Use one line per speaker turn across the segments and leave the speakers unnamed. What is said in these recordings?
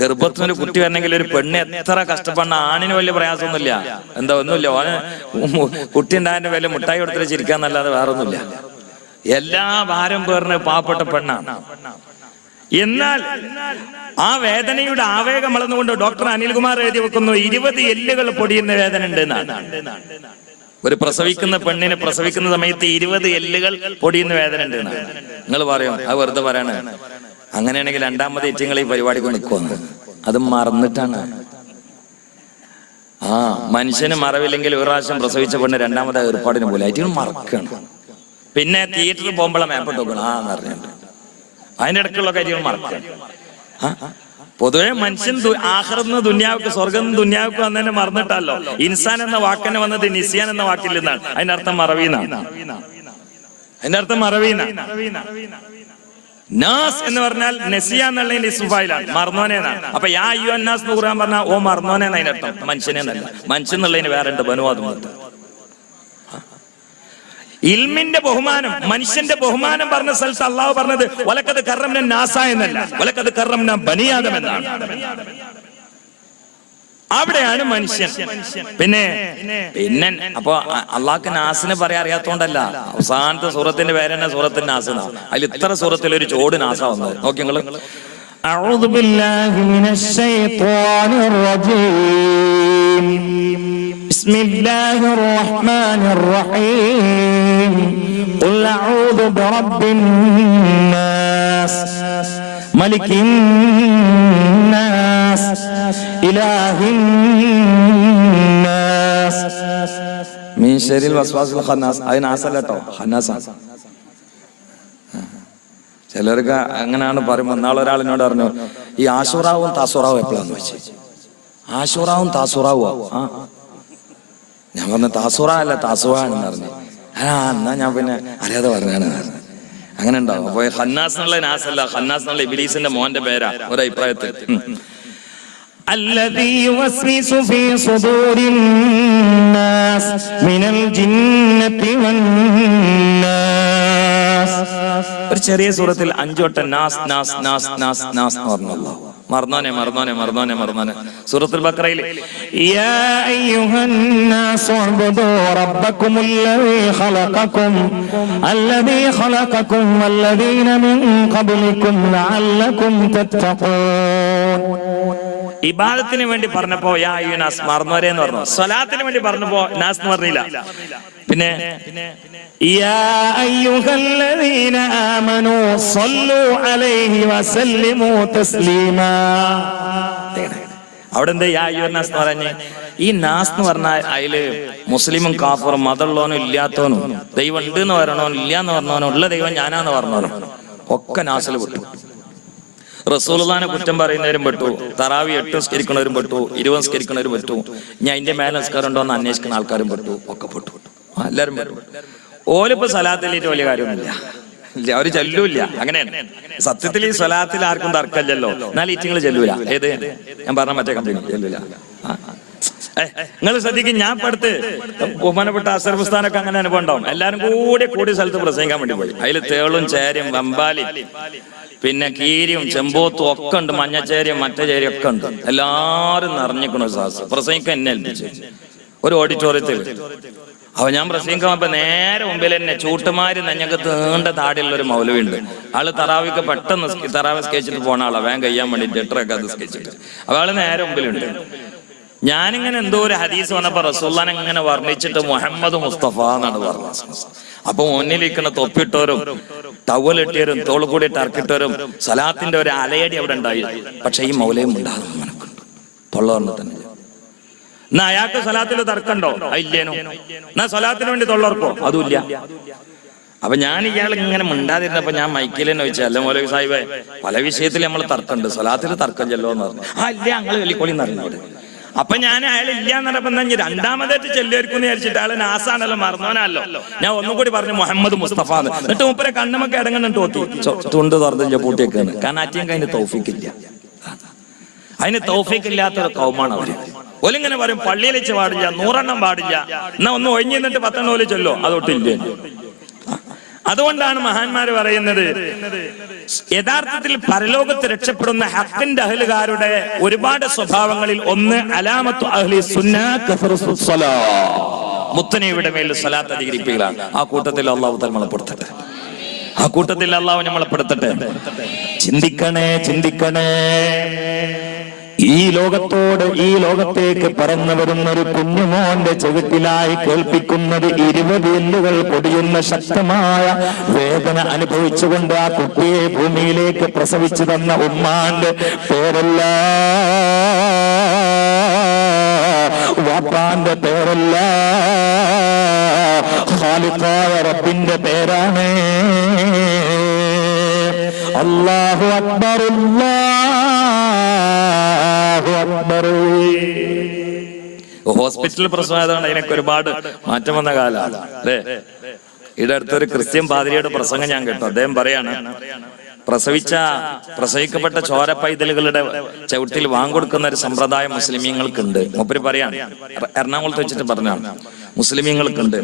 ഗർഭത്തിന് കുട്ടി വരണമെങ്കിൽ ഒരു പെണ്ണ് എത്ര കഷ്ടപ്പെടണ? ആണിന് വലിയ പ്രയാസമൊന്നുമില്ല. എന്താ ഒന്നുമില്ല. ഓന് കുട്ടി വില മുട്ടായി കൊടുത്തിട്ട് ചിരിക്കാന്നല്ലാതെ വേറെ ഒന്നുമില്ല എല്ലാ ഭാരം പേറിന് പാവപ്പെട്ട പെണ്ണാണ്. എന്നാൽ ആ വേദനയുടെ ആവേഗം വളർന്നുകൊണ്ട് ഡോക്ടർ അനിൽകുമാർ എഴുതി വെക്കുന്നു ഇരുപത് എല്ലുകൾ പൊടിയുന്ന വേദന ഉണ്ട് എന്നാണ് ഒരു പ്രസവിക്കുന്ന പെണ്ണിനെ പ്രസവിക്കുന്ന സമയത്ത് ഇരുപത് എല്ലുകൾ പൊടിയുന്ന വേദന ഉണ്ട് നിങ്ങൾ പറയും അത് വെറുതെ പറയാണ്. അങ്ങനെയാണെങ്കിൽ രണ്ടാമത് ഏറ്റവും ഈ പരിപാടിക്ക് നിൽക്കുമെന്ന് അത് മറന്നിട്ടാണ്. ആ മനുഷ്യന് മറവില്ലെങ്കിൽ ഒരു പ്രാവശ്യം പ്രസവിച്ച പെണ്ണ് രണ്ടാമത് ഏർപ്പാടിന് പോലെ ഏറ്റവും മറക്കണം. പിന്നെ തിയേറ്ററിൽ പോകുമ്പോഴാണ് മാപ്പ് നോക്കണം. ആ എന്നറിഞ്ഞിട്ട് അതിന്റെ ഇടയ്ക്കുള്ള കാര്യങ്ങൾ മറക്കണം? പൊതുവെ മനുഷ്യൻ ആഹ്റന്ന് ദുന്യാവുക്ക് സ്വർഗം ദുന്യാവുക്ക് വന്നതിനെ മറന്നിട്ടല്ലോ. ഇൻസാൻ എന്ന വാക്കിനെ വന്നത് നിസിയാൻ എന്ന വാക്കിൽ നിന്നാണ്. അതിന്റെ അർത്ഥം മറവീന്നാണ്. അതിന്റെ അർത്ഥം മറവീന്നാണ്. നാസ് എന്ന് പറഞ്ഞാൽ നസിയ എന്നുള്ളതിന്റെ സുഫായിലാണ് മറന്നോനെന്നാണ് അപ്പൊ യാ എൻ എന്ന് ഖുർആൻ പറഞ്ഞാൽ ഓ മറന്നോനെ അതിന്റെ അർത്ഥം മനുഷ്യനെ എന്നല്ല. മനുഷ്യൻ എന്നുള്ളതിന് വേറെ ഉണ്ട് ബനുവാദം ഇൽമിന്റെ ബഹുമാനം മനുഷ്യന്റെ ബഹുമാനം പറഞ്ഞ സ്ഥലത്ത് അള്ളാഹു പറഞ്ഞത് ഒലക്കത് കറംന നാസ എന്നല്ല. ഒലക്കത് കറംന ബനിയാദം എന്നാണ്. അവിടെയാണ് മനുഷ്യൻ പിന്നെ പിന്നെ അപ്പൊ അള്ളാഹ്ക്ക് നാസിനെ പറയാൻ അറിയാത്തോണ്ടല്ല അവസാനത്തെ സൂറത്തിന്റെ പേര് തന്നെ സൂറത്തിന്റെ നാസ് അതിൽ ഇത്ര സൂറത്തിൽ ഒരു ചോട് നാസ വന്നത് നോക്കി നിങ്ങള്
أعوذ بالله من الشيطان الرجيم بسم الله الرحمن الرحيم قل أعوذ برب الناس ملك الناس إله الناس
മീൻ ശരിൽ വസ്വാസിൽ ഖന്നാസ് അത് നാസല്ല കേട്ടോ ഖന്നാസാണ് ചിലർക്ക് അങ്ങനെയാണ് പറയുമ്പോൾ നാളെ ഒരാളിനോട് പറഞ്ഞു ഈ ആശുറാവും താസുറാവും എപ്പോഴാന്ന് വെച്ച് ആശുറാവും താസുറാവും ആ ഞാൻ പറഞ്ഞു താസുറ അല്ല താസുറ ആണെന്ന് പറഞ്ഞു ആ എന്നാ ഞാൻ പിന്നെ അറിയാതെ പറഞ്ഞാണ് പറഞ്ഞു. അങ്ങനെ ഉണ്ടാവും അപ്പൊ ഹന്നാസ് എന്നുള്ള നാസല്ല ഹന്നാസ് എന്നുള്ള ഇബിലീസിന്റെ മോന്റെ പേരാ ഒരു അഭിപ്രായത്തിൽ ഉം.
الذي يوسوس في صدور الناس من الجنة والناس
ഒരു ചെറിയ സൂറത്തിൽ അഞ്ചോട്ടം നാസ് നാസ് നാസ് നാസ് നാസ് എന്ന് പറഞ്ഞല്ലോ മറന്നോനെ മറന്നോനെ മറന്നോനെ മറന്നോനെ സൂറത്തുൽ ബക്രയിൽ
يا أيها الناس اعبدوا ربكم الذي خلقكم الذي خلقكم والذين من قبلكم لعلكم تتقون
ഇബാദത്തിന് വേണ്ടി പറഞ്ഞപ്പോ യാ മറന്നോരെ എന്ന് പറഞ്ഞു. സ്വലാത്തിന് വേണ്ടി പറഞ്ഞപ്പോ നാസ് എന്ന് പറഞ്ഞില്ല പിന്നെ അവിടെ എന്താ യാ പറഞ്ഞ്. ഈ നാസ് എന്ന് പറഞ്ഞാൽ അതിൽ മുസ്ലിമും കാഫറും മതമുള്ളവനും ഇല്ലാത്തവനും ദൈവം ഉണ്ട് എന്ന് പറയണവനും ഇല്ല എന്ന് പറഞ്ഞവനും ഉള്ള ദൈവം ഞാനാന്ന് പറഞ്ഞവനും ഒക്കെ നാസിൽ വിട്ടു റസൂലുള്ളാനെ കുറ്റം പറയുന്നവരും പെട്ടു. തറാവി എട്ട് സ്കരിക്കുന്നവരും പെട്ടു. ഇരുപത് സ്കരിക്കുന്നവരും പെട്ടു. ഞാൻ അതിന്റെ മേലെ നിസ്കാരം ഉണ്ടോ എന്ന് അന്വേഷിക്കുന്ന ആൾക്കാരും പെട്ടു. ഒക്കെ പെട്ടു. എല്ലാവരും എല്ലാരും പെട്ടു. ഓലിപ്പോ സലാത്തിലേറ്റ് വലിയ കാര്യമൊന്നുമില്ല. ഇല്ല അവർ ചെല്ലൂല്ല അങ്ങനെയാണ്. സത്യത്തിൽ ഈ സ്വലാത്തിൽ ആർക്കും തർക്കമില്ലല്ലോ. എന്നാൽ ഈറ്റിങ്ങൾ ചെല്ലൂല. ഏത്? ഞാൻ പറഞ്ഞ മറ്റേ കമ്പനി ചെല്ലൂല. നിങ്ങൾ ശ്രദ്ധിക്കും ഞാൻ പഠിത്ത് ബഹുമാനപ്പെട്ട അസർബുസ്ഥാനൊക്കെ അങ്ങനെ അനുഭവം ഉണ്ടാവും. എല്ലാരും കൂടി കൂടി സ്ഥലത്ത് പ്രസംഗിക്കാൻ വേണ്ടി പോയി. അതിൽ തേളും ചേരും വമ്പാലി പിന്നെ കീരിയും ചെമ്പോത്തും ഒക്കെ ഉണ്ട്. മഞ്ഞച്ചേരിയും മറ്റേചേരിയും ഒക്കെ ഉണ്ട്. എല്ലാരും നിറഞ്ഞിക്കണു സാസ്. പ്രസംഗിക്കാൻ എന്നെ ഏൽപ്പിച്ചു. ഒരു ഓഡിറ്റോറിയത്തിൽ അപ്പൊ ഞാൻ പ്രസംഗിക്കാൻ അപ്പൊ നേരെ മുമ്പിൽ തന്നെ ചൂട്ടുമാരി നെഞ്ഞക്ക് തീണ്ട താടിയുള്ള ഒരു മൗലവി ഉണ്ട് ആൾ തറാവിക്ക് പെട്ടെന്ന് തറാവ് സ്കെച്ചിട്ട് പോണ ആളാ. വേഗം കഴിയാൻ വേണ്ടിട്ട് അത് സ്കെച്ചിട്ട് അപ്പൊ ആൾ നേരെ മുമ്പിലുണ്ട്. ഞാനിങ്ങനെ എന്തോ ഒരു ഹദീസ് വന്നപ്പോ റസൂല്ലാൻ ഇങ്ങനെ വർണിച്ചിട്ട് മുഹമ്മദ് മുസ്തഫ എന്നാണ് പറഞ്ഞത്. അപ്പൊ മുന്നിലിരിക്കുന്ന തൊപ്പിട്ടവരും ടവലിട്ടിയവരും തോൾ കൂടി ടർക്കിട്ടവരും സലാത്തിന്റെ ഒരു അലയടി അവിടെ ഉണ്ടായി. പക്ഷെ ഈ മൗലയും ഉണ്ടാകും മനക്കുണ്ട് തൊള്ളവർണ തന്നെ. എന്നാ അയാൾക്ക് സ്വലാത്തിൽ തർക്കണ്ടോ? ഇല്ലേനോ. എന്നാ സ്വലാത്തിന് വേണ്ടി തൊള്ളർക്കോ അതുമില്ല. അപ്പൊ ഞാൻ ഇയാൾ ഇങ്ങനെ മിണ്ടാതിരുന്നപ്പോ ഞാൻ മൈക്കിൽ തന്നെ അല്ല മൗലവി സാഹിബേ പല വിഷയത്തിൽ നമ്മൾ തർക്കമുണ്ട്. സലാത്തിൽ തർക്കം ചെല്ലോ എന്ന് പറഞ്ഞു. ആ ഇല്ല ഞങ്ങൾ വെള്ളിക്കോളി എന്നറിഞ്ഞോട് അപ്പൊ ഞാൻ അയാൾ ഇല്ല എന്ന് പറഞ്ഞപ്പോ എന്നാ ഇനി രണ്ടാമതായിട്ട് ചെല്ലുമായിരിക്കും എന്ന് വിചാരിച്ചിട്ട് അയാൾ നാസാണല്ലോ മറന്നവനല്ലോ ഞാൻ ഒന്നും കൂടി പറഞ്ഞു മുഹമ്മദ് മുസ്തഫ എന്ന്. എന്നിട്ട് മുപ്പരെ കണ്ണുമൊക്കെ ഇടങ്ങുന്നുണ്ട് നോക്കി തുണ്ട് തുറന്നില്ല പൂട്ടിയൊക്കെയാണ് കാരണം ആറ്റിയും അതിന് തൗഫിക്കില്ല അതിന് തൗഫീഖ് ഇല്ലാത്തൊരു കൗമാണ് അവർ. ഒലിങ്ങനെ പറയും പള്ളിയിൽ വെച്ച് പാടില്ല നൂറെണ്ണം പാടില്ല. എന്നാ ഒന്ന് ഒഴിഞ്ഞിരുന്നിട്ട് പത്തെണ്ണം ഒലിച്ചല്ലോ ചൊല്ലോ അതൊട്ടില്ലേ അതുകൊണ്ടാണ് മഹാന്മാര് പറയുന്നത് യഥാർത്ഥത്തിൽ പരലോകത്ത് രക്ഷപ്പെടുന്ന ഹക്കിന്റെ അഹലുകാരുടെ ഒരുപാട് സ്വഭാവങ്ങളിൽ ഒന്ന് അലാമത്തു അഹ്ലി സുന്നാ. മുത്തനബിയുടെ മേൽ സ്വലാത്ത് അധികരിപ്പിക്കലാണ് ആ കൂട്ടത്തിൽ അള്ളാഹു പെടുത്തട്ടെ ആ കൂട്ടത്തിൽ അള്ളാഹു നമ്മളെ
ചിന്തിക്കണേ ചിന്തിക്കണേ. ഈ ലോകത്തോട് ഈ ലോകത്തേക്ക് പറന്നു വരുന്ന ഒരു കുഞ്ഞുമോന്റെ ചെവിട്ടിലായി കേൾപ്പിക്കുന്നത് ഇരുപത് എല്ലുകൾ പൊടിയുന്ന ശക്തമായ വേദന അനുഭവിച്ചുകൊണ്ട് ആ കുട്ടിയെ ഭൂമിയിലേക്ക് പ്രസവിച്ചു തന്ന ഉമ്മാന്റെ പേരല്ല. വാപ്പാന്റെ പേരല്ല. ഖാലിഖായ പേരാണ്. അല്ലാഹു അക്ബറുല്ലാ.
ഹോസ്പിറ്റൽ പ്രസവമായതുകൊണ്ട് അതിനൊക്കെ ഒരുപാട് മാറ്റം വന്ന കാലമാണ്. അല്ലേ ഇവിടെ അടുത്തൊരു ക്രിസ്ത്യൻ പാതിരിയുടെ പ്രസംഗം ഞാൻ കേട്ടു. അദ്ദേഹം പറയാണ് പ്രസവിച്ച പ്രസവിക്കപ്പെട്ട ചോര പൈതലുകളുടെ ചവിട്ടിൽ വാങ്ങൊടുക്കുന്ന ഒരു സമ്പ്രദായം മുസ്ലിമീങ്ങൾക്കുണ്ട്. മൊപ്പര് പറയാണ് എറ- എറണാകുളത്ത് വെച്ചിട്ട് പറഞ്ഞാണ് മുസ്ലിമീങ്ങൾക്കുണ്ട്.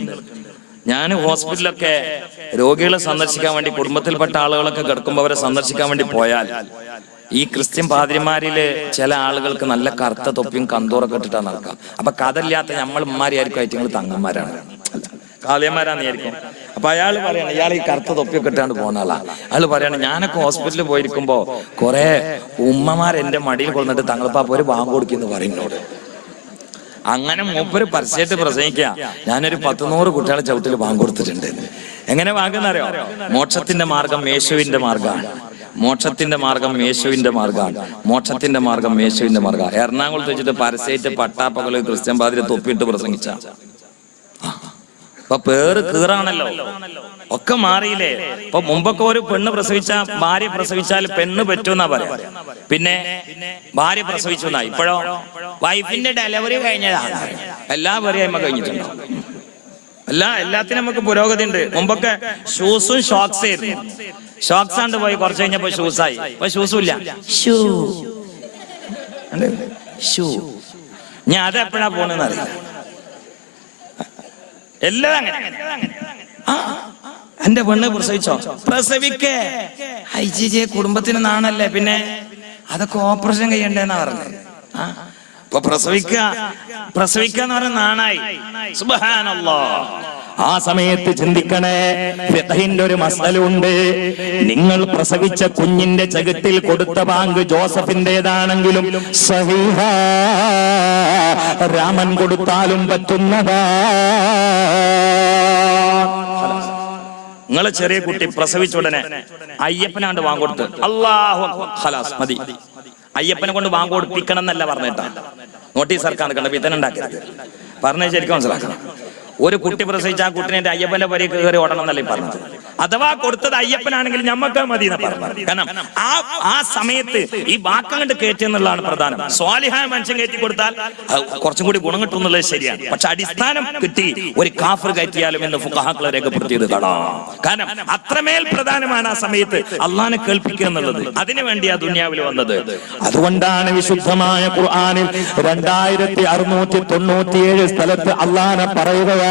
ഞാൻ ഹോസ്പിറ്റലൊക്കെ രോഗികളെ സന്ദർശിക്കാൻ വേണ്ടി കുടുംബത്തിൽപ്പെട്ട ആളുകളൊക്കെ കിടക്കുമ്പോൾ അവരെ സന്ദർശിക്കാൻ വേണ്ടി പോയാൽ ഈ ക്രിസ്ത്യൻ പാതിരിമാരിൽ ചില ആളുകൾക്ക് നല്ല കറുത്ത തൊപ്പിയും കന്തൂറൊക്കെ ഇട്ടിട്ടാണ് നടക്കാം അപ്പൊ കഥല്ലാത്ത നമ്മൾ ഉമ്മാരിയായിരിക്കും ആയിട്ട് നിങ്ങൾ തങ്ങന്മാരാണ്. കാളിയന്മാരാന്ന് വിചാരിക്കും അപ്പൊ അയാൾ പറയാണ് ഇയാൾ ഈ കറുത്ത തൊപ്പിയൊക്കെ ഇട്ടാണ്ട് പോകുന്ന ആളാ. അയാൾ പറയാണ് ഞാനൊക്കെ ഹോസ്പിറ്റലിൽ പോയിരിക്കുമ്പോ കുറെ ഉമ്മമാർ എന്റെ മടിയിൽ കൊണ്ടിട്ട് തങ്ങളിപ്പാപ്പ ഒരു ബാങ്ക് കൊടുക്കുന്നു പറയുന്നോട് അങ്ങനെ മൂപ്പര് പരസ്യമായിട്ട് പ്രസംഗിക്കുക ഞാനൊരു പത്ത് നൂറ് കുട്ടികളെ ചവിട്ടിൽ ബാങ്ക് കൊടുത്തിട്ടുണ്ട്. എങ്ങനെ വാങ്ങുന്നറിയോ മോക്ഷത്തിന്റെ മാർഗം യേശുവിന്റെ മാർഗമാണ്. മോക്ഷത്തിന്റെ മാർഗം യേശുവിന്റെ മാർഗമാണ്. മോക്ഷത്തിന്റെ മാർഗം യേശുവിന്റെ മാർഗം എറണാകുളത്ത് വെച്ചിട്ട് പരസ്യമായിട്ട് പട്ടാപ്പകൽ ക്രിസ്ത്യൻ പാതിരി തൊപ്പിയിട്ട് പ്രസംഗിച്ച. അപ്പൊ പേര് കീറാണല്ലോ. ഒക്കെ മാറിയില്ലേ? ഇപ്പൊ മുമ്പൊക്കെ ഒരു പെണ്ണ് പ്രസവിച്ച ഭാര്യ പ്രസവിച്ചാൽ പെണ്ണ് പറ്റൂന്നാ പറയാ. പിന്നെ ഭാര്യ പ്രസവിച്ചു എന്നാ? ഇപ്പോഴോ? വൈഫിന്റെ ഡെലിവറി കഴിഞ്ഞതാണ് എല്ലാ പേരെയും കഴിഞ്ഞിട്ടുണ്ടോ? അല്ല എല്ലാത്തിനും നമുക്ക് പുരോഗതി ഉണ്ട് മുമ്പൊക്കെ ഷൂസും ഷോക്സ് ആയിരുന്നു. ഷോക്സ് ആണ്ട് പോയി കുറച്ച് കഴിഞ്ഞപ്പോ ആയി. ഇപ്പൊ ഷൂസും ഇല്ല. ഷൂ ഷൂ ഞാൻ അതെപ്പോഴാ പോണെന്ന് അറിയില്ല. എല്ലാം അങ്ങനെ. എന്റെ പെണ്ണ് പ്രസവിച്ചോ? പ്രസവിക്കേ. ഐ ഐജിജെ കുടുംബത്തിന് നാണല്ലേ പിന്നെ? അതൊക്കെ ഓപ്പറേഷൻ കഴിയണ്ടേന്നാ പറഞ്ഞത്. ആ, ഇപ്പൊ പ്രസവിക്ക. പറഞ്ഞ നാണായി.
ആ സമയത്ത് ചിന്തിക്കണേ ഫിഖഹിന്റെ ഒരു മസലുണ്ട് നിങ്ങൾ പ്രസവിച്ച കുഞ്ഞിന്റെ ചകിട്ടിൽ കൊടുത്ത ബാങ്ക് ജോസഫിന്റേതാണെങ്കിലും സഹീഹ. രാമൻ കൊടുത്താലും പറ്റുന്നതാ.
നിങ്ങളെ ചെറിയ കുട്ടി പ്രസവിച്ച ഉടനെ അയ്യപ്പനാണ്ട് വാങ്ങൊടുത്ത് അള്ളാഹു മതി. അയ്യപ്പനെ കൊണ്ട് വാങ്ങ കൊടുപ്പിക്കണം എന്നല്ല പറഞ്ഞിട്ടാ. നോട്ടീസ് സർക്കാർ ഇതന്നെ ഉണ്ടാക്കരുത്. പറഞ്ഞത് ശരിക്കും മനസ്സിലാക്കണം. ഒരു കുട്ടി പ്രസവിച്ച ആ കുട്ടിനെ അയ്യപ്പന്റെ പരിക്ക് കയറി ഓടണം എന്നല്ലേ പറഞ്ഞത്? അഥവാ കൊടുത്തത് അയ്യപ്പനാണെങ്കിൽ ഞമ്മക്ക് മതി എന്ന് പറഞ്ഞു കാരണം ആ ആ സമയത്ത് ഈ വാക്കം കണ്ട് കയറ്റി എന്നുള്ളതാണ് പ്രധാനം. സ്വാലിഹായ മനുഷ്യൻ കയറ്റി കൊടുത്താൽ കുറച്ചും കൂടി ഗുണം കിട്ടും എന്നുള്ളത് ശരിയാണ്. പക്ഷെ അടിസ്ഥാനം കിട്ടി ഒരു കാഫർ കയറ്റിയാലും എന്ന് ഫുഹാക്കളെ രേഖപ്പെടുത്തിയത് കാണാം. കാരണം അത്രമേൽ പ്രധാനമാണ് ആ സമയത്ത് അള്ളാനെ കേൾപ്പിക്കുക എന്നുള്ളത്. അതിനു വേണ്ടി ആ ദുനിയാവിൽ വന്നത്.
അതുകൊണ്ടാണ് വിശുദ്ധമായ ഖുർആാനിൽ രണ്ടായിരത്തി അറുന്നൂറ്റി തൊണ്ണൂറ്റിയേഴ് സ്ഥലത്ത് അള്ളാനെ പറയുകയാ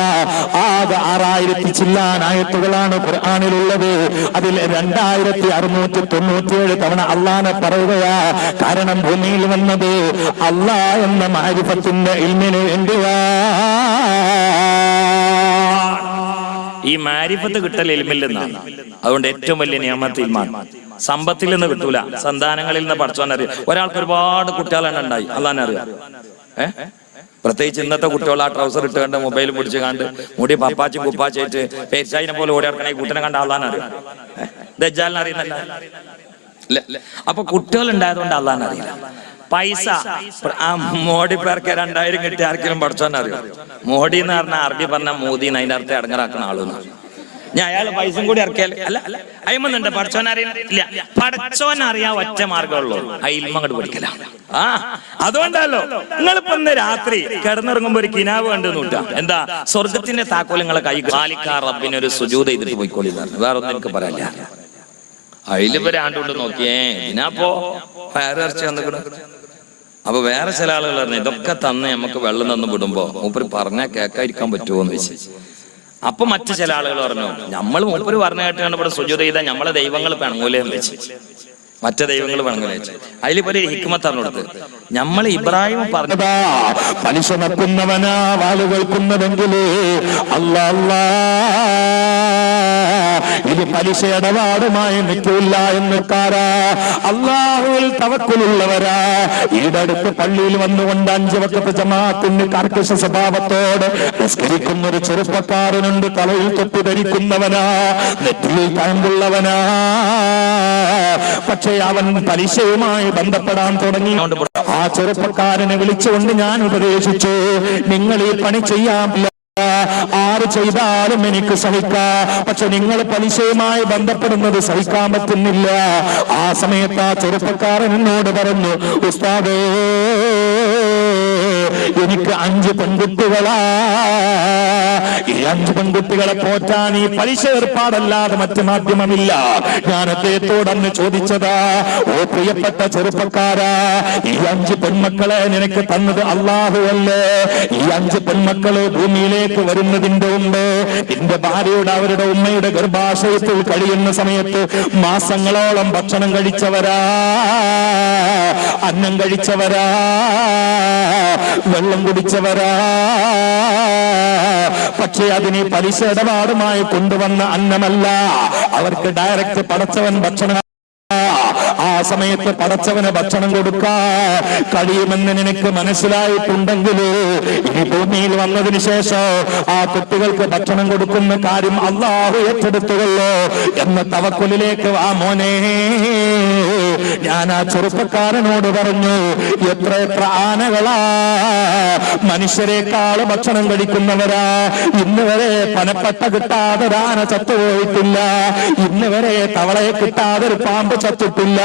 ആകെ ആറായിരത്തി ചില്ലാൻ ആയത്തുകളാണ് ഖുർആാനിലുള്ളത്. അതിൽ രണ്ടായിരത്തി അറുന്നൂറ്റി തൊണ്ണൂറ്റിയേഴ് തവണ അള്ളാനെ പറയുകയാ കാരണം ഭൂമിയിൽ വന്നത് അള്ളാ എന്ന മാരിഫത്തിന്റെ ഇൽമിന് വേണ്ടിയാ.
ഈ മാരിഫത്ത് കിട്ടൽ എലിമില്ലെന്നാണ് അതുകൊണ്ട് ഏറ്റവും വലിയ നിയമത്ത് സമ്പത്തിൽ നിന്ന് കിട്ടൂല. സന്താനങ്ങളിൽ നിന്ന് പഠിച്ചോൻ അറിയാം ഒരാൾക്ക് ഒരുപാട് കുട്ടികളെന്നെ ഉണ്ടായി അള്ളാനെ അറിയാം. ഏ? പ്രത്യേകിച്ച് ഇന്നത്തെ കുട്ടികൾ ആ ട്രൗസർ ഇട്ട് കണ്ട് മൊബൈൽ പിടിച്ച് കണ്ട് മുടി പപ്പാച്ചി കുപ്പാച്ചായിട്ട് പേരിച്ചായിനെ പോലെ ഓടി നടക്കണ ഈ കുട്ടിനെ കണ്ട അള്ളാനെ അറിയാം? അറിയുന്നല്ല. അപ്പൊ കുട്ടികൾ ഉണ്ടായതുകൊണ്ട് അള്ളാൻ അറിയില്ല. പൈസ മോഡി പേർക്ക് രണ്ടായിരം കിട്ടിയ ആർക്കെങ്കിലും പഠിച്ചോന്നറിയോ മോഡി എന്ന് പറഞ്ഞാൽ അറബി പറഞ്ഞ മോദി അതിന്റെ അർത്ഥം അടങ്ങറാക്കുന്ന ആളെന്ന് ഞാൻ അയാൾ പൈസയും കൂടി ഇറക്കിയാൽ അല്ല അല്ല അയ്യുന്നുണ്ട് പഠിച്ചവൻ അറിയില്ല പഠിച്ചവൻ അറിയാൻ ഒറ്റ മാർഗമുള്ളൂ ആ ഇൽമ അങ്ങോട്ട് ആ അതുകൊണ്ടല്ലോ നിങ്ങളിപ്പോ ഇന്ന് രാത്രി കിടന്നിറങ്ങുമ്പോ ഒരു കിനാവ് കണ്ടു നൂറ്റ എന്താ സ്വർഗത്തിന്റെ താക്കോൽ നിങ്ങളെ കൈ കാലിക്കാർ റബ്ബിന് ഒരു സുജൂത ചെയ്തിട്ട് പോയിക്കോളി വേറെ ഒന്നും എനിക്ക് പറയാനില്ല. അതിലിപ്പോ ഇവർ ആണ്ടുകൊണ്ട് നോക്കിയേ ഇതിനാപ്പോ ഇറച്ചി വന്നിട്ട് അപ്പൊ വേറെ ചില ആളുകൾ ഇതൊക്കെ തന്ന് നമുക്ക് വെള്ളം തന്നു വിടുമ്പോ മൂപ്പര് പറഞ്ഞാൽ കേൾക്കാതിരിക്കാൻ പറ്റുമോ? എന്ന് വെച്ച് അപ്പൊ മറ്റു ചില ആളുകൾ പറഞ്ഞു നമ്മൾ മൂപ്പര് പറഞ്ഞു കേട്ടാണ് ഇവിടെ സുജു ചെയ്താൽ നമ്മളെ ദൈവങ്ങൾ പിണങ്ങൂലേ എന്ന് വെച്ച്. മറ്റു ദൈവങ്ങൾ വണങ്ങലേച്ചു അതിലിപ്പോ ഹിക്മത്താണ് കൊടുത്തത് നമ്മൾ ഇബ്രാഹിം പറഞ്ഞതാ
അതാ പലിശ നക്കുന്നവനാ വാൽ കേൾക്കുന്നതെങ്കിൽ അല്ല ഇത് പലിശ ഇടപാടുമായി നിൽക്കില്ല എന്നക്കാരാ അള്ളാഹുവിൽ തവക്കുലുള്ളവരാ. ഈടടുത്ത് പള്ളിയിൽ വന്നുകൊണ്ട് അഞ്ചു വക്കത്തെ ജമാഅത്തിന്റെ കർക്കശ സ്വഭാവത്തോട് നിസ്കരിക്കുന്ന ഒരു ചെറുപ്പക്കാരനുണ്ട് തലയിൽ തൊപ്പി ധരിക്കുന്നവനാ നെറ്റിയിൽ കഴമ്പുള്ളവനാ പക്ഷേ അവൻ പലിശയുമായി ബന്ധപ്പെടാൻ തുടങ്ങി. ആ ചെറുപ്പക്കാരനെ വിളിച്ചുകൊണ്ട് ഞാൻ ഉപദേശിച്ചു നിങ്ങൾ ഈ പണി ചെയ്യാൻ ആര് ചെയ്താലും എനിക്ക് സഹിക്കാം. പക്ഷെ നിങ്ങൾ പലിശയുമായി ബന്ധപ്പെടുന്നത് സഹിക്കാൻ പറ്റുന്നില്ല. ആ സമയത്ത് ആ ചെറുപ്പക്കാരൻ എന്നോട് പറഞ്ഞു ഉസ്താദേ എനിക്ക് അഞ്ച് പെൺകുട്ടികളാ. ഈ അഞ്ച് പെൺകുട്ടികളെ പോറ്റാൻ ഈ പലിശ ഏർപ്പാടല്ലാതെ മറ്റു മാധ്യമമില്ല. ഞാൻ അദ്ദേഹത്തോടന്ന് ചോദിച്ചതാ ഓ പ്രിയപ്പെട്ട ചെറുപ്പക്കാരാ ഈ അഞ്ച് പെൺമക്കളെ നിനക്ക് തന്നത് അള്ളാഹു അല്ലേ? ഈ അഞ്ച് പെൺമക്കൾ ഭൂമിയിലേക്ക് വരുന്നതിന്റെ മുമ്പ് എന്റെ ഭാര്യയുടെ അവരുടെ ഉമ്മയുടെ ഗർഭാശയത്തിൽ കഴിയുന്ന സമയത്ത് മാസങ്ങളോളം ഭക്ഷണം കഴിച്ചവരാ അന്നം കഴിച്ചവരാ വെള്ളം കുടിച്ചവരാ. പക്ഷേ അതിനെ പലിശ ഇടപാടുമായി കൊണ്ടുവന്ന അന്നമല്ല. അവർക്ക് ഡയറക്റ്റ് പടച്ചവൻ ഭക്ഷണം ആ സമയത്ത് പടച്ചവന് ഭക്ഷണം കൊടുക്കാ കഴിയുമെന്ന് നിനക്ക് മനസ്സിലായിട്ടുണ്ടെങ്കിൽ ഇനി ഭൂമിയിൽ വന്നതിന് ശേഷം ആ കുട്ടികൾക്ക് ഭക്ഷണം കൊടുക്കുന്ന കാര്യം അള്ളാഹു ഏറ്റെടുത്തുകൊള്ളോ എന്ന തവക്കുലിലേക്ക് ആ മോനെ. ഞാൻ ആ ചെറുപ്പക്കാരനോട് പറഞ്ഞു എത്ര എത്ര ആനകളാ മനുഷ്യരെക്കാൾ ഭക്ഷണം കഴിക്കുന്നവരാ. ഇന്ന് വരെ പനപ്പട്ട കിട്ടാതെ ആന ചത്തുപോയിട്ടില്ല. ഇന്ന് വരെ തവളയെ കിട്ടാതെ ഒരു പാമ്പ് ചത്തിട്ടില്ല.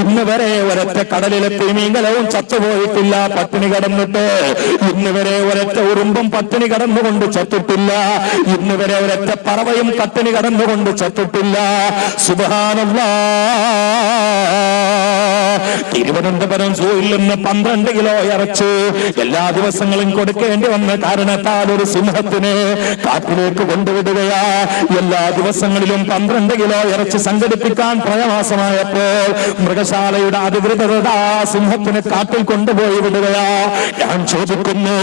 ഇന്ന് വരെ ഒരൊറ്റ കടലിലെ തിമീങ്കലവും ചത്തുപോയിട്ടില്ല. പട്ടിണി കടന്നിട്ട് ഇന്ന് വരെ ഒരൊറ്റ ഉറുമ്പും പട്ടിണി കടന്നുകൊണ്ട് ചത്തിട്ടില്ല. ഇന്ന് വരെ ഒരൊറ്റ പറവയും പട്ടിണി കടന്നുകൊണ്ട് ചത്തിട്ടില്ല. സുബാനല്ലാ തിരുവനന്തപുരം സൂയിൽ നിന്ന് പന്ത്രണ്ട് കിലോ ഇറച്ച് എല്ലാ ദിവസങ്ങളും കൊടുക്കേണ്ടി വന്ന കാരണത്താൽ ഒരു സിംഹത്തിന് കാട്ടിലേക്ക് കൊണ്ടുവിടുകയാ. എല്ലാ ദിവസങ്ങളിലും പന്ത്രണ്ട് കിലോ ഇറച്ചി സംഘടിപ്പിക്കാൻ പ്രയാസമായപ്പോൾ മൃഗശാലയുടെ അധികൃതരുടെ ആ സിംഹത്തിന് കാട്ടിൽ കൊണ്ടുപോയി വിടുകയാ. ഞാൻ ചോദിക്കുന്നു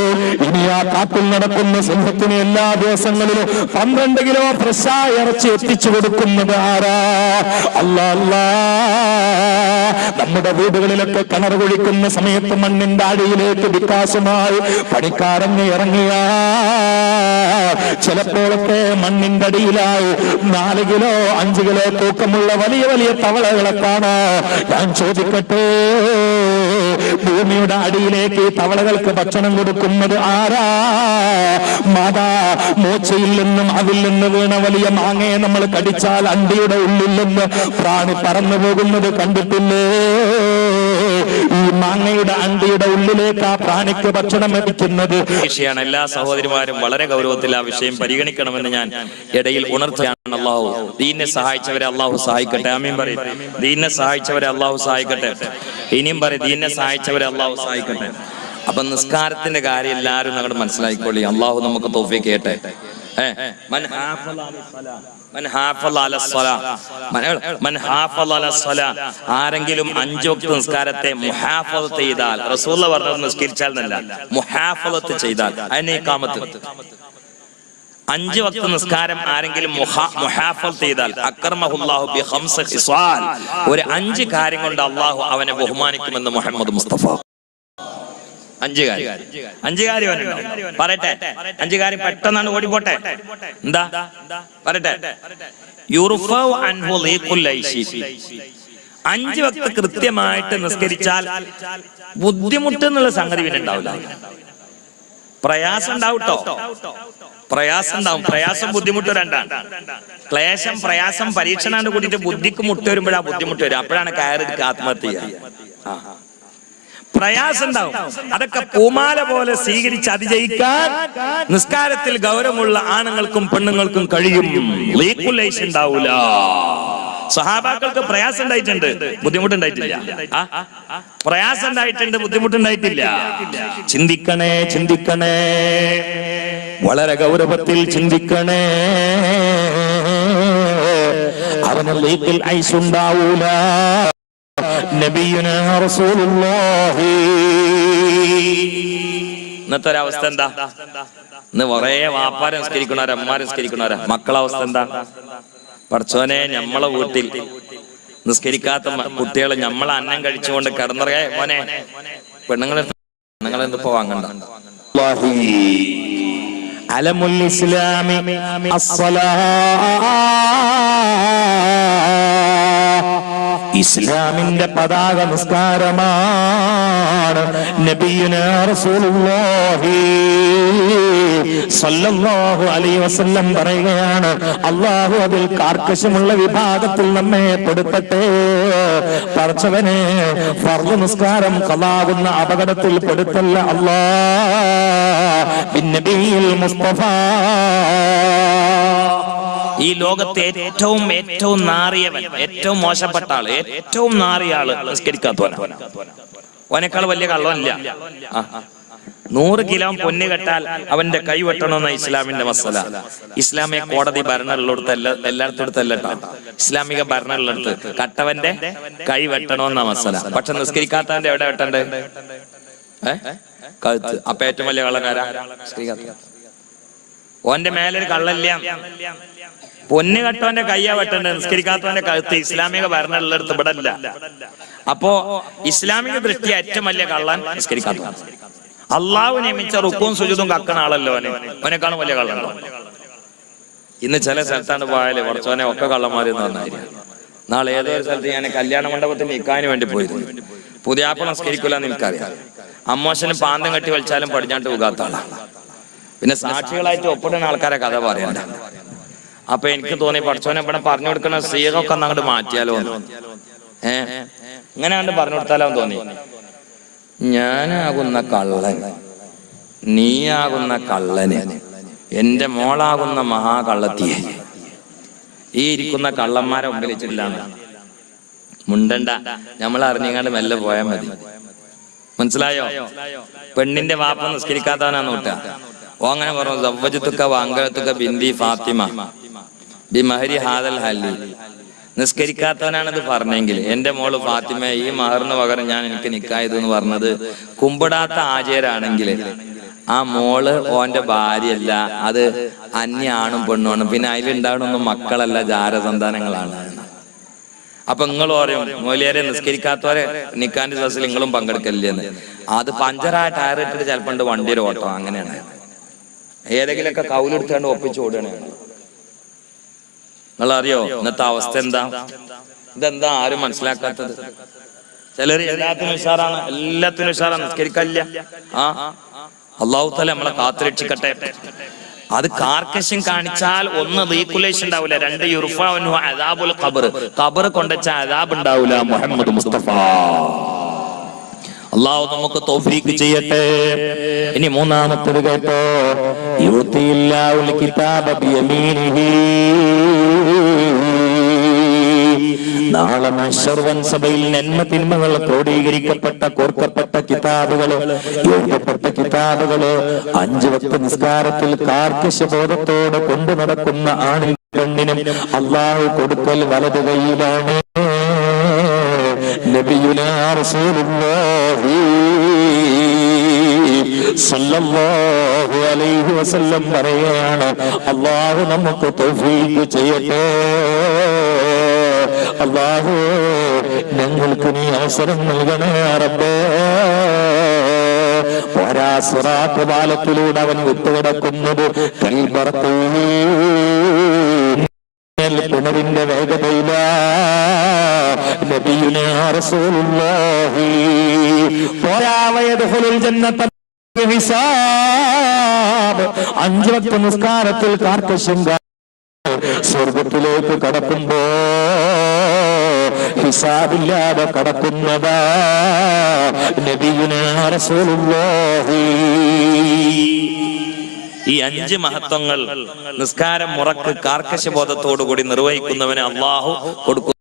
ഇനി ആ കാട്ടിൽ നടക്കുന്ന സിംഹത്തിന് എല്ലാ ദിവസങ്ങളിലും പന്ത്രണ്ട് കിലോ ഫ്രഷായ ഇറച്ചി എത്തിച്ചു കൊടുക്കുന്നത് ആരാ? അല്ല അല്ലാ. നമ്മുടെ വീടുകളിലൊക്കെ കിണർ കുഴിക്കുന്ന സമയത്ത് മണ്ണിന്റെ അടിയിലേക്ക് വികാസമായി പണിക്കാരങ്ങ് ഇറങ്ങിയ. ചിലപ്പോഴൊക്കെ മണ്ണിന്റെ അടിയിലായി നാല് കിലോ അഞ്ച് കിലോ തൂക്കമുള്ള വലിയ വലിയ തവളകളെ കാണാ. ഞാൻ ചോദിക്കട്ടെ? ഭൂമിയുടെ അടിയിലേക്ക് തവളകൾക്ക് ഭക്ഷണം കൊടുക്കുന്നത് ആരാ? മാതാ മൂച്ചയിൽ നിന്നും അതിൽ നിന്ന് വീണ വലിയ മാങ്ങയെ നമ്മൾ കടിച്ചാൽ അണ്ടിയുടെ ഉള്ളിൽ നിന്ന് പ്രാണി പറന്നു പോകുന്നത് കണ്ടിട്ടില്ലേ? ഈ മാങ്ങയുടെ അണ്ടിയുടെ ഉള്ളിലേക്ക് ആ പ്രാണിക്ക് ഭക്ഷണം ലഭിക്കുന്നത്.
വിഷയമാണ് എല്ലാ സഹോദരിമാരും വളരെ ഗൗരവത്തിൽ ആ വിഷയം പരിഗണിക്കണമെന്ന് ഞാൻ ഇടയിൽ ഉണർത്തുകയാണ്. അള്ളാഹു ദീനെ സഹായിച്ചവരെ അള്ളാഹു സഹായിക്കട്ടെ. ആമീൻ പറയും. ദീനെ സഹായിച്ചവരെ അള്ളാഹു സഹായിക്കട്ടെ. ഇനിയും പറയും ദീനെ സഹായിച്ചവരെ അള്ളാഹു സഹായിക്കട്ടെ. അപ്പൊ നിസ്കാരത്തിന്റെ കാര്യം എല്ലാവരും അങ്ങോട്ട് മനസ്സിലാക്കിക്കൊള്ളി അള്ളാഹു നമുക്ക് തോഫിക്ക് ആരെങ്കിലും അഞ്ചു വക്ത നിസ്കാരത്തെ മുഹാഫത്ത് ചെയ്താൽ റസൂള്ള പറഞ്ഞത് നിസ്കരിച്ചാൽ എന്നല്ല മുഹാഫത്ത് ചെയ്താൽ അതിനെ കാമത്ത്. അഞ്ച് വക്ത നിസ്കാരം ആരെങ്കിലും മുഹാ- മുഹാഫത്ത് ചെയ്താൽ അക്രമഹുല്ലാഹു ബി ഖംസ ഖിസ്വാൽ ഒരു അഞ്ച് കാര്യം കൊണ്ട് അള്ളാഹു അവനെ ബഹുമാനിക്കുമെന്ന് മുഹമ്മദ് മുസ്തഫ. അഞ്ച് കാര്യം അഞ്ച് കാര്യം പറയട്ടെ. അഞ്ചുകാരി പെട്ടെന്നാണ് ഓടിപ്പോട്ടെ. എന്താ? പറയട്ടെ. അഞ്ചു വക്ത കൃത്യമായിട്ട് നിസ്കരിച്ചാൽ ബുദ്ധിമുട്ട് എന്നുള്ള സംഗതി പിന്നെ ഉണ്ടാവില്ല. പ്രയാസം ഉണ്ടാവട്ടോ പ്രയാസം ഉണ്ടാവും പ്രയാസം ബുദ്ധിമുട്ട് രണ്ടാണ്. ക്ലേശം പ്രയാസം പരീക്ഷണാണ്ട് കൂടിയിട്ട് ബുദ്ധിക്ക് മുട്ട വരുമ്പോഴാ ബുദ്ധിമുട്ട് വരും അപ്പോഴാണ് കയറി ആത്മഹത്യ. ആ. പ്രയാസം ഉണ്ടാവും അതൊക്കെ പൂമാല പോലെ സ്വീകരിച്ച് അതിജയിക്കാൻ നിസ്കാരത്തിൽ ഗൗരവമുള്ള ആണുങ്ങൾക്കും പെണ്ണുങ്ങൾക്കും കഴിയും. ഉണ്ടാവൂല സഹാബാക്കൾക്ക് പ്രയാസം ഉണ്ടായിട്ടുണ്ട് ബുദ്ധിമുട്ടുണ്ടായിട്ടില്ല? പ്രയാസം ഉണ്ടായിട്ടുണ്ട് ബുദ്ധിമുട്ടുണ്ടായിട്ടില്ല.
ചിന്തിക്കണേ ചിന്തിക്കണേ. വളരെ ഗൗരവത്തിൽ ചിന്തിക്കണേ. അവന് നബിയുന റസൂലുള്ളാഹി
ഇന്നത്തെ ഒരവസ്ഥ എന്താ? ഇന്ന് കൊറേ വാപ്പാരെ നിസ്കരിക്കണവരാ അമ്മാരെ നിസ്കരിക്കണവരാ മക്കളവസ്ഥ എന്താ? പഠിച്ചോനെ നമ്മളെ വീട്ടിൽ നിസ്കരിക്കാത്ത കുട്ടികൾ നമ്മളെ അന്നം കഴിച്ചുകൊണ്ട് കിടന്നറിയാ മോനെ പെണ്ണുങ്ങളെ പെണ്ണുങ്ങളെ ഇന്നിപ്പോ വാങ്ങണ്ട?
അലമുൽ ഇസ്ലാമി അസ്സലാ. ഇസ്ലാമിന്റെ പതാക നിസ്കാരമാണ്. നബിയുന റസൂലുള്ളാഹി സല്ലല്ലാഹു അലൈഹി വസല്ലം പറയുകയാണ് അള്ളാഹു അതിൽ കാർക്കശമുള്ള വിഭാഗത്തിൽ നമ്മെ പെടുത്തട്ടെ പറച്ചവനെ ഫർദ് നിസ്കാരം കലാവുന്ന അപകടത്തിൽ പെടുത്തല്ല അള്ളാ ബിന്നബിയിൽ മുസ്തഫ.
ഈ ലോകത്തെ ഏറ്റവും ഏറ്റവും നാറിയവൻ ഏറ്റവും മോശപ്പെട്ട ആൾ ഏറ്റവും നാറിയ ആൾ നിസ്കരിക്കാത്തവൻ ഓനേക്കാൾ വലിയ കള്ളമല്ല. നൂറ് കിലോ പൊന്ന് കെട്ടാൽ അവന്റെ കൈ വെട്ടണമെന്ന ഇസ്ലാമിന്റെ മസല ഇസ്ലാമിക കോടതി ഭരണമുള്ളിടത്ത് എല്ലാ എല്ലായിടത്തല്ല ഇസ്ലാമിക ഭരണമുള്ളിടത്ത് കട്ടവന്റെ കൈ വെട്ടണമെന്ന മസല പക്ഷെ നിസ്കരിക്കാത്തവന്റെ എവിടെ വെട്ടണ്ടേ? കഴുത്ത്. അപ്പൊ ഏറ്റവും വലിയ നിസ്കരിക്കാത്ത ഓന്റെ മേലൊരു കള്ളല്ല പൊന്ന് കട്ടവന്റെ കയ്യാ വെട്ടേണ്ടത് നിസ്കരിക്കാത്തവന്റെ കഴുത്ത് ഇസ്ലാമിക ഭരണമുള്ളിടത്ത് ഇവിടെ അപ്പോ ഇസ്ലാമിക ദൃഷ്ടി ഏറ്റവും വലിയ കള്ളൻ നിസ്കരിക്കാത്തവൻ. അള്ളാഹു നിയമിച്ച റുക്കും സുജിതും കക്കണ ആളല്ലോ അവനെ അവനെക്കാളും വലിയ കള്ളനോ ഇന്ന് ചില സ്ഥലത്താണ് പോയാൽ കുറച്ചോനെ ഒക്കെ കള്ളന്മാര് എന്ന് പറഞ്ഞായിരിക്കും നാളെ ഏതൊരു സ്ഥലത്ത് ഞാൻ കല്യാണ മണ്ഡപത്തിൽ നിൽക്കാനും വേണ്ടി പോയിരുന്നു. പുതിയ ആപ്പിൾ നിസ്കരിക്കൂല എന്ന് എനിക്കറിയാം. അമ്മോശനും പാന്തം കെട്ടി വലിച്ചാലും പടിഞ്ഞാട്ട് പോകാത്ത ആളാണ് പിന്നെ സാക്ഷികളായിട്ട് ഒപ്പിടുന്ന ആൾക്കാരെ കഥ പറയണ്ട. അപ്പൊ എനിക്ക് തോന്നി പഠിച്ചോനെ ഇവിടെ പറഞ്ഞു കൊടുക്കുന്ന സ്ത്രീകളൊക്കെ അങ്ങോട്ട് മാറ്റിയാലോ ഏ? ഇങ്ങനെ കണ്ട് പറഞ്ഞു കൊടുത്താലോ തോന്നി. ഞാനാകുന്ന കള്ളൻ. നീയാകുന്ന കള്ളന്. എന്റെ മോളാകുന്ന മഹാകള്ളത്തിയെ. ഈ ഇരിക്കുന്ന കള്ളന്മാരെ മുമ്പിൽ മുണ്ടണ്ട. നമ്മൾ അറിഞ്ഞങ്ങാണ്ട് മെല്ലെ പോയാൽ മതി. മനസ്സിലായോ? പെണ്ണിന്റെ വാപ്പ നിസ്കരിക്കാത്തവനാന്ന് നോട്ടാ ഓ അങ്ങനെ പറഞ്ഞു. സവ്വജത്തുക്ക വാങ്കഴത്തുക്ക ബിന്ദി ഫാത്തിമ. ബി മഹരി ഹാദൽ ഹല്ലി നിസ്കരിക്കാത്തവനാണിത് പറഞ്ഞെങ്കിൽ എന്റെ മോൾ ഫാത്തിമ ഈ മഹറിന് പകരം ഞാൻ എനിക്ക് നിക്കായത് എന്ന് പറഞ്ഞത് കുമ്പിടാത്ത ആചാരാണെങ്കിൽ ആ മോൾ ഓന്റെ ഭാര്യയല്ല അത് അന്യ ആണും പെണ്ണുമാണ്. പിന്നെ അതിലുണ്ടാവണൊന്നും മക്കളല്ല ജാരസന്താനങ്ങളാണ്. അപ്പൊ നിങ്ങൾ പറയും മോലിയരെ നിസ്കരിക്കാത്തവരെ നിക്കാന്റെ ദിവസത്തിൽ നിങ്ങളും പങ്കെടുക്കലില്ലെന്ന് അത് പഞ്ചറായ ടയർ ഇട്ടിട്ട് ചിലപ്പോ വണ്ടിയുടെ ഓട്ടോ അങ്ങനെയാണ്. ഏതെങ്കിലുമൊക്കെ കൗലെടുത്തുകൊണ്ട് ഒപ്പിച്ചു ഓടുകയാണ്. നിങ്ങൾ അറിയോ ഇന്നത്തെ അവസ്ഥ എന്താ? ഇതെന്താ? ആരും മനസ്സിലാക്കാത്തത്. ചിലര് എല്ലാത്തിനും ഉഷാറാണ്. എല്ലാത്തിനും ഉഷാറാണ്. നിസ്കരിക്കല്ല. ആ? അള്ളാഹു തല നമ്മളെ കാത്തുരക്ഷിക്കട്ടെ. അത് കാർക്കശ്യം കാണിച്ചാൽ ഒന്ന് റീക്കുലേഷൻ ഉണ്ടാവില്ല. രണ്ട് യുർഫാവനു അദാബുൽ ഖബർ. ഖബർ കൊണ്ടുവച്ച അദാബ് ഉണ്ടാവില്ല.
മുഹമ്മദ് മുസ്തഫ. അള്ളാഹു നമുക്ക് തോഫീക്ക് ചെയ്യട്ടെ. ഇനി മൂന്നാമത്തത് കേട്ടോ. യൂത്തിയില്ലാവുൽ കിതാബ നാളെ മഷർവൻ സഭയിൽ നന്മ തിന്മകൾ ക്രോഡീകരിക്കപ്പെട്ട കോർക്കപ്പെട്ട കിതാബുകൾ എഴുതപ്പെട്ട കിതാബുകൾ അഞ്ചു വക്ത നിസ്കാരത്തിൽ കാർക്കശബോധത്തോടെ കൊണ്ടു നടക്കുന്ന ആണിൽ പെണ്ണിനും അള്ളാഹു കൊടുക്കൽ വലത് കൈയിലാണ്. നബിയുനാ صلى സല്ലല്ലാഹു അലൈഹി വസല്ലം പറയാണ് അള്ളാഹു നമുക്ക് തൗഫീഖ് ചെയ്യട്ടെ. അള്ളാഹു ഞങ്ങൾക്ക് നീ അവസരം നൽകണേ റബ്ബേ. പോരാ സുറാത്ത് പാലത്തിലൂടെ അവൻ വിട്ടുകിടക്കുന്നത് കൽബറത്തൂ കിണറിന്റെ വേഗതയില അഞ്ചുവത്തെ ഹിസാബ്. അഞ്ച് നിസ്കാരത്തിൽ കാർക്കശ്യം സ്വർഗത്തിലേക്ക് കടക്കുമ്പോ ഹിസാബില്ലാതെ കടക്കുന്നതാ നബിയുനാ റസൂലുള്ളാഹി.
ഈ അഞ്ച് മഹത്വങ്ങൾ നിസ്കാരം മുറക്ക് കാർക്കശബോധത്തോടുകൂടി നിർവഹിക്കുന്നവന് അള്ളാഹു കൊടുക്കും